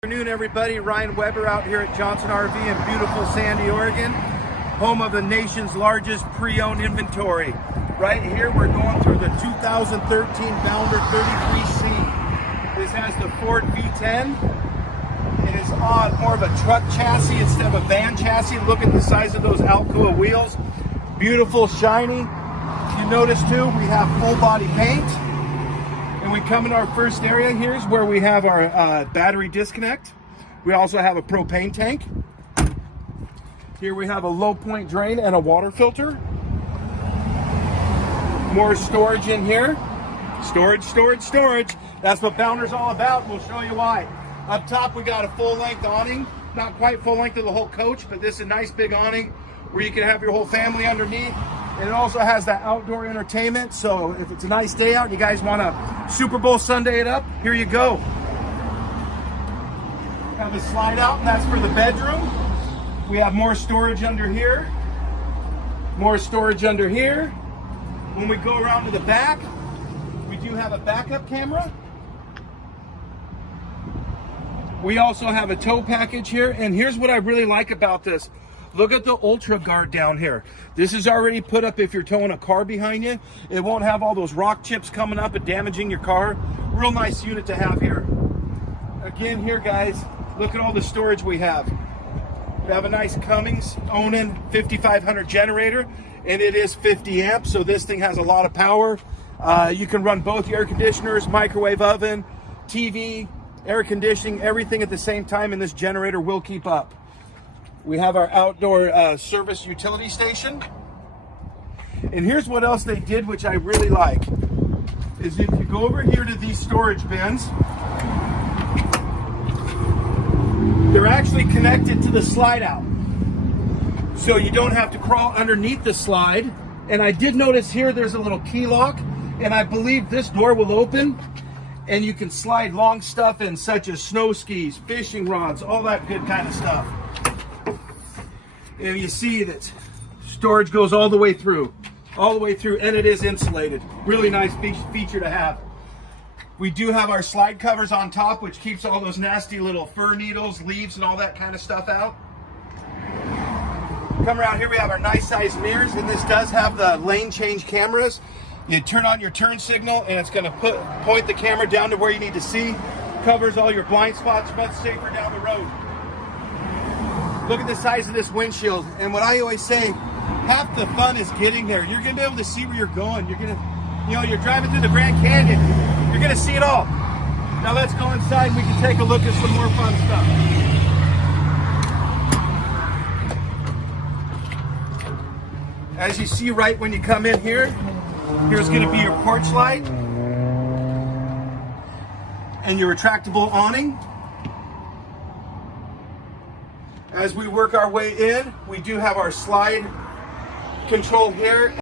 Good afternoon, everybody. Ryan Weber out here at Johnson RV in beautiful Sandy, Oregon, home of the nation's largest pre-owned inventory. Right here, we're going through the 2013 Bounder 33C. This has the Ford V10. It is on more of a truck chassis instead of a van chassis. Look at the size of those Alcoa wheels. Beautiful, shiny. You notice too, we have full body paint. And we come in our first area. Here's where we have our battery disconnect. We also have a propane tank. Here we have a low point drain and a water filter. More storage in here. Storage, storage, storage. That's what Bounder's all about. We'll show you why. Up top we got a full length awning. Not quite full length of the whole coach, but this is a nice big awning where you can have your whole family underneath. And it also has that outdoor entertainment, so if it's a nice day out and you guys want to Super Bowl Sunday it up, here you go. Have a slide out, and that's for the bedroom. We have more storage under here. More storage under here. When we go around to the back, we do have a backup camera. We also have a tow package here, and here's what I really like about this. Look at the Ultra Guard down here. This is already put up if you're towing a car behind you. It won't have all those rock chips coming up and damaging your car. Real nice unit to have here. Again here, guys, look at all the storage we have. We have a nice Cummins Onan 5500 generator, and it is 50 amps, so this thing has a lot of power. You can run both your air conditioners, microwave oven, TV, air conditioning, everything at the same time, and this generator will keep up. We have our outdoor service utility station. And here's what else they did, which I really like, is if you go over here to these storage bins, they're actually connected to the slide out. So you don't have to crawl underneath the slide. And I did notice here there's a little key lock, and I believe this door will open and you can slide long stuff in, such as snow skis, fishing rods, all that good kind of stuff. And you see that storage goes all the way through, and it is insulated. Really nice feature to have. We do have our slide covers on top, which keeps all those nasty little fir needles, leaves, and all that kind of stuff out. Come around here, we have our nice sized mirrors, and this does have the lane change cameras. You turn on your turn signal, and it's going to point the camera down to where you need to see. Covers all your blind spots, much safer down the road. Look at the size of this windshield, and what I always say, half the fun is getting there. You're gonna be able to see where you're going. You're driving through the Grand Canyon. You're gonna see it all. Now let's go inside and we can take a look at some more fun stuff. As you see right when you come in here, here's gonna be your porch light and your retractable awning. As we work our way in, we do have our slide control here.